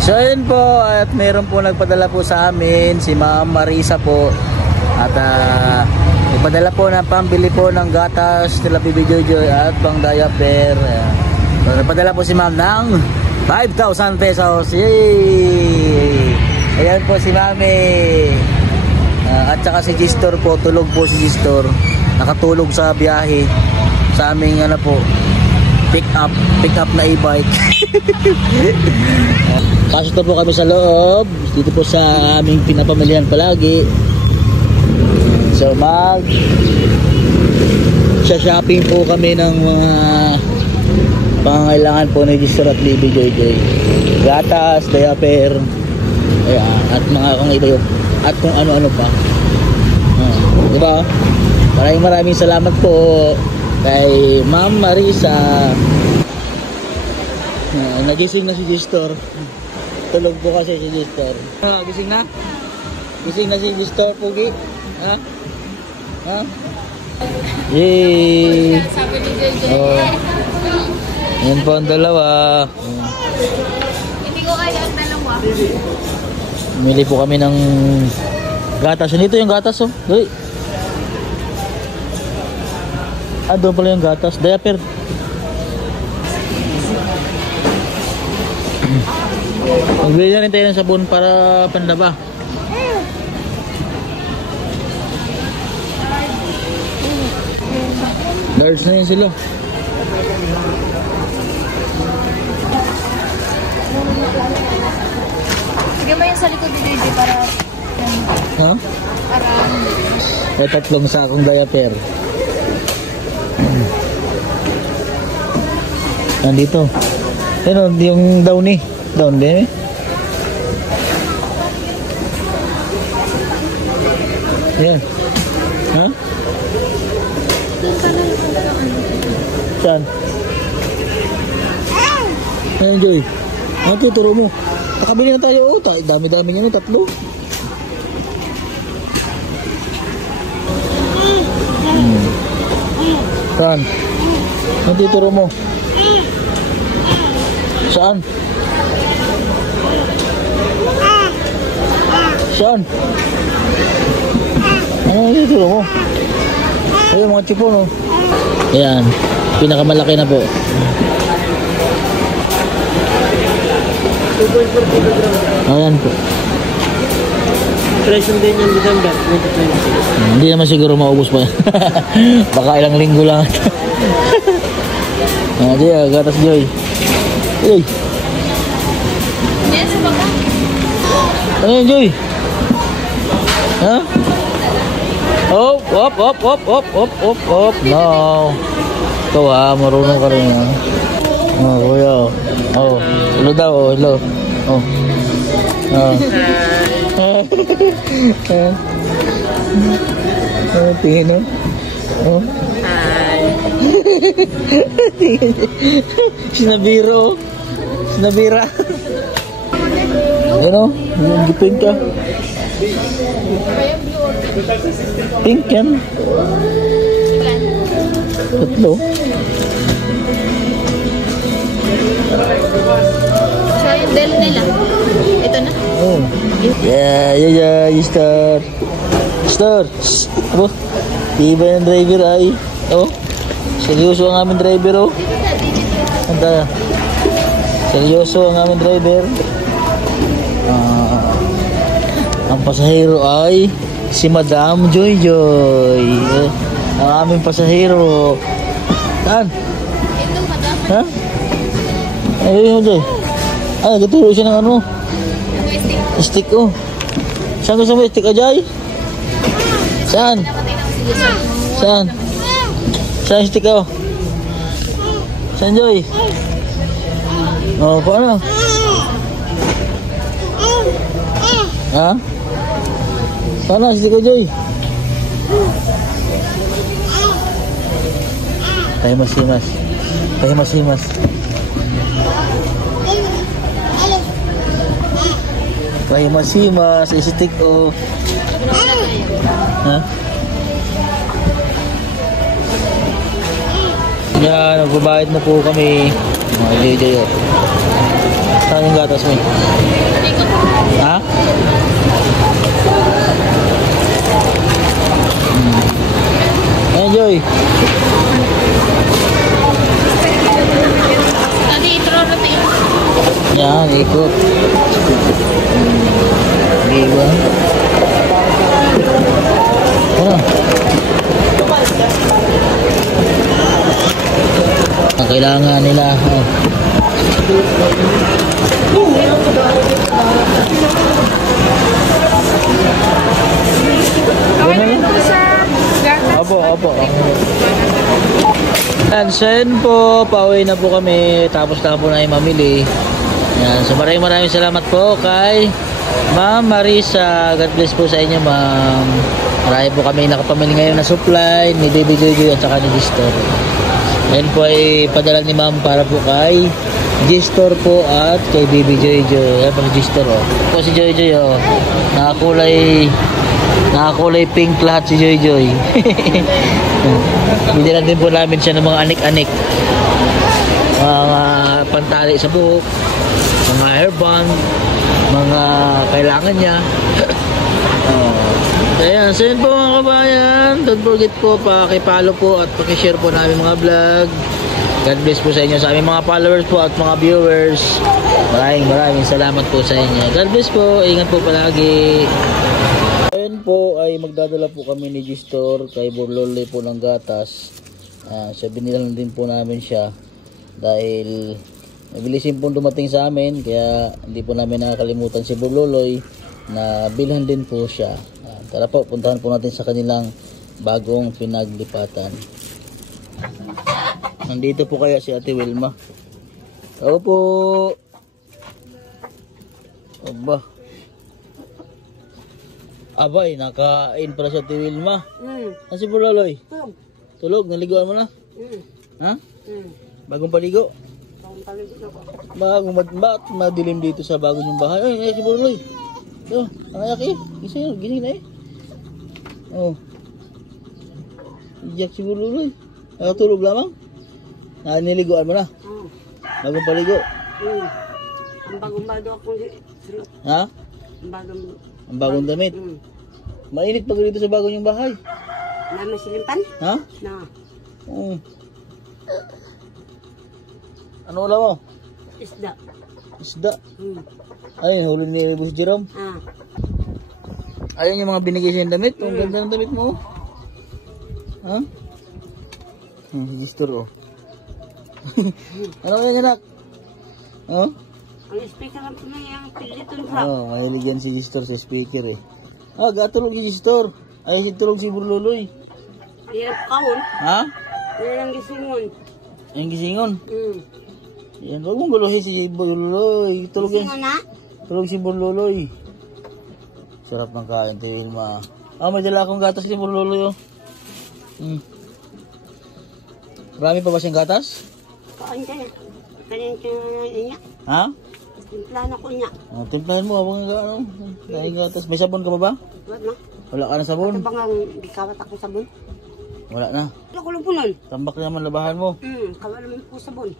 So ayun po, at meron po nagpadala po sa amin, si Ma'am Marisa po. At nagpadala po ng pambili po ng gatas, nila Bibi Jojoy at pang diaper. So, nagpadala po si Ma'am ng 5,000 pesos. Yay! Ayan po si Mami. At saka si Gistor po, tulog po si Gistor. Nakatulog sa biyahe sa aming ano po, pick up na e-bike. Pasok na po kami sa loob. Dito po sa aming pinapamilihan palagi. So shopping po kami ng mga pangangailangan po ni Gistor at Bibi Jojoy. Gatas, diaper, ayan, at mga kung iba yun, at kung ano-ano pa. Diba? Maraming salamat po kay Ma'am Marisa. Nagising na si Gistor. Tulog po kasi si Gistor. Gising na? Gising na si Gistor, Pugi? Ha? Ha? Yay! Oh. Yan po ang dalawa. Hindi ko kaya ang dalawa. Mili po kami ng gatas. Dito yung gatas, oh. Doy. Doon pala yung gatas. Diaper. Magbili na rin tayo ng sabon para panlaba. Large na yun sila. Sige mo yung sa likod ni DJ para... Ha? Para... May 3 sakong diaper. Nandito. Ano, yung downy. Down din eh. Yan. Ha? Saan? Ayan, Joy. Ano tuturo mo? Nakabili na tayo. Oh, dami-dami nga 3. Saan? Ano tuturo mo? Saan? Saan? Ano tuturo mo? Ayun, mga chipon, oh. Ayan, pinakamalaki na po. 2.4 kg. Ayan po. Presyo din yung December 2020. Hindi naman siguro maubos pa yan. Baka ilang linggo lang. Diyan, gatas Joy. Joy. Yan sa baka. Ano yan, Joy? Ha? Op, op, op, op, op, op, op, op. No. Ikaw ha, marunong ka rin ha. Oh, kuya. Oh, hello daw, oh, hello. Oh. Oh. Oh, tingin oh. Oh. Hi. Sinabiro. Sinabira. Ano? Gipin ka. Pink yan. 3. Siya yung del nila. Ito na. Oh. Yeah, Star. Star. Abo. Tiba ng driver ay. Oh. Seryoso ang aming driver, oh. Anda. Seryoso ang aming driver. Ang pasahero ay si Madam Joy Joy. Ang aming pasahero. Saan? Ito, madam. Ha? Ayun, Joy. Ay, gaturo siya ng ano. Stick, oh. Saan gusto mo stick, Ajay? Saan? Saan? Saan stick, oh? Saan, Joy? Oh, paano? Ha? Sana stick, oh, Joy? Pahimas-himas. Pahimas-himas. Pahimas-himas. Stick, oh. Ha? Yan, magbabayad na po kami. Mga JJ, oh. Saan yung gatas mo? Burluloy. Tadi itro-rotate. Yan, ikot. Diba? Ano? Ang kailangan nila. Oh. Opo. Yan, so yun po, pauwi na po kami, tapos na po na yung mamili. Yan, so maraming salamat po kay Ma'am Marisa. God bless po sa inyo, ma'am. Marami po kami nakapamili ngayon na supply ni Baby Jojo at saka ni Gistor. Yan po ay padala ni ma'am para po kay Gistor po at kay Baby Jojo. Yan po si Gistor, oh. Po si Jojo, oh. Nakakulay pink lahat si Joy. Binila din po namin siya ng mga anik-anik. Mga pantali sa buhok, mga hairband, mga kailangan niya. Ayan, so yun po mga kabayan. Don't forget po, pakipalo po at pakishare po namin mga vlog. God bless po sa inyo, sa aming mga followers po at mga viewers. Maraming salamat po sa inyo. God bless po, ingat po palagi. Ngayon po ay magdadala po kami ni Gistor kay Burluloy po ng gatas. So binilan din po namin siya dahil mabilisin po dumating sa amin, kaya hindi po namin nakakalimutan si Burluloy na bilhan din po siya. Tara po, puntahan po natin sa kanilang bagong pinaglipatan. Nandito po kaya si Ate Wilma. Opo. Abay, nakain pala si Ate Wilma. Ano si Burluloy? Tulog, naliguan mo na? Ha? Bagong paligo? Ba't madilim dito sa bago niyong bahay? Ay, si Burluloy. Nangayak eh. Gising na eh. Oh. Iyak si Burluloy. Nakatulog lamang? Niliguan mo na? Bagong paligo? Ang bagong bado ako. Ha? Ang bagong damit? Mainit pa dito sa bago niyong bahay. Na may silimpan? Ha? Na. Ano ulam mo? Isda. Isda? Ay, huli ni Boss Jerome. Ayun yung mga binigay sa'yo damit. Ang ganda ng damit mo. Ha? Gistor, oh. Ano yan, anak? Oh? Ang speaker lang po na yung piliton sa. Mahilig yan si Gistor sa speaker eh. Gatulog si Gistor. Ay, tulog si Burluloy. Ayan kaon. Ha? Ayan ang gisingon. Ang gisingon? Yan, huwag mong guluhin si Burluloy. Tulog yan. Gisingon na? Tulog si Burluloy. Sarap ng kain, Ate Wilma. May dala akong gatas ni Burluloy, oh. Marami pa ba siyang gatas? Kaon kayo. Kanin niya. Ha? Timplahan ako niya. Timplahan mo, habang dahil gatas. May sabon ka pa ba? Wala na. Wala ka na sabon? Ito bang ang gikawat ako sabon? Wala na. Wala ko lang po nun. Tambak naman labahan mo. Kawala naman po sabon.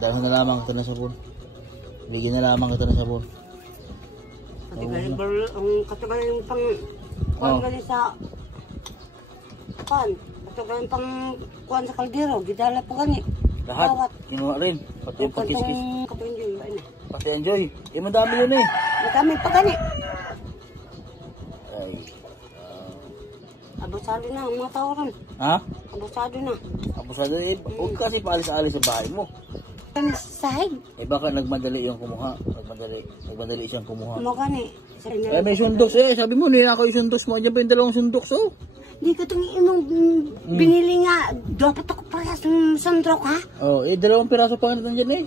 Dahil na lamang kita ng sabon. Bigyan na lamang kita ng sabon. Katagal yung pang kuhan galing sa kuhan. Katagal yung pang kuhan sa kaldero. Gidala po gani. Lahat. Kinuha rin. Pati yung pagkiskis. Kapag-enjoy. Pati enjoy. Madami yun eh. Madami pa gani. Ay. Abusado na ang mga tao ron. Ha? Abusado na. Abusado eh. Huwag kasi paalis-alis sa bahay mo. Kami sa sahig. Baka nagmadali yung kumuha. Nagmadali siyang kumuha. Mo gani. May sundoks eh. Sabi mo, ako yung sundoks mo. Diyan pa yung dalawang sundoks oh. Hindi ko itong imong binili nga. Dapat ako para sa sandrok ha? Dalawang piraso pa nga dyan eh.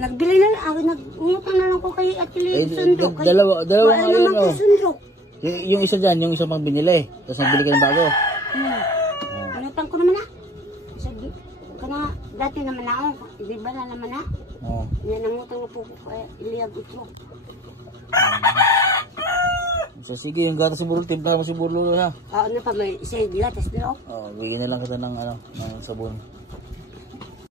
Nagbili na lang ako. Nag-umutang na lang ko kay Atili sandrok. Dalawa nga yun oh. Sandrok. Yung isa dyan, yung isa pang binili. Tapos nagbili ka ng bago. Anotang ko naman na. Sabi, kana, dati naman na ako. Di ba na naman na? Yan ang utang na po ko kay Iliag ito. So sige, yung gatas si Burluloy, timplahan mo si Burluloy ha. Ano pa, may isa yung gatas na ako? Bigyan na lang kita ng sabon.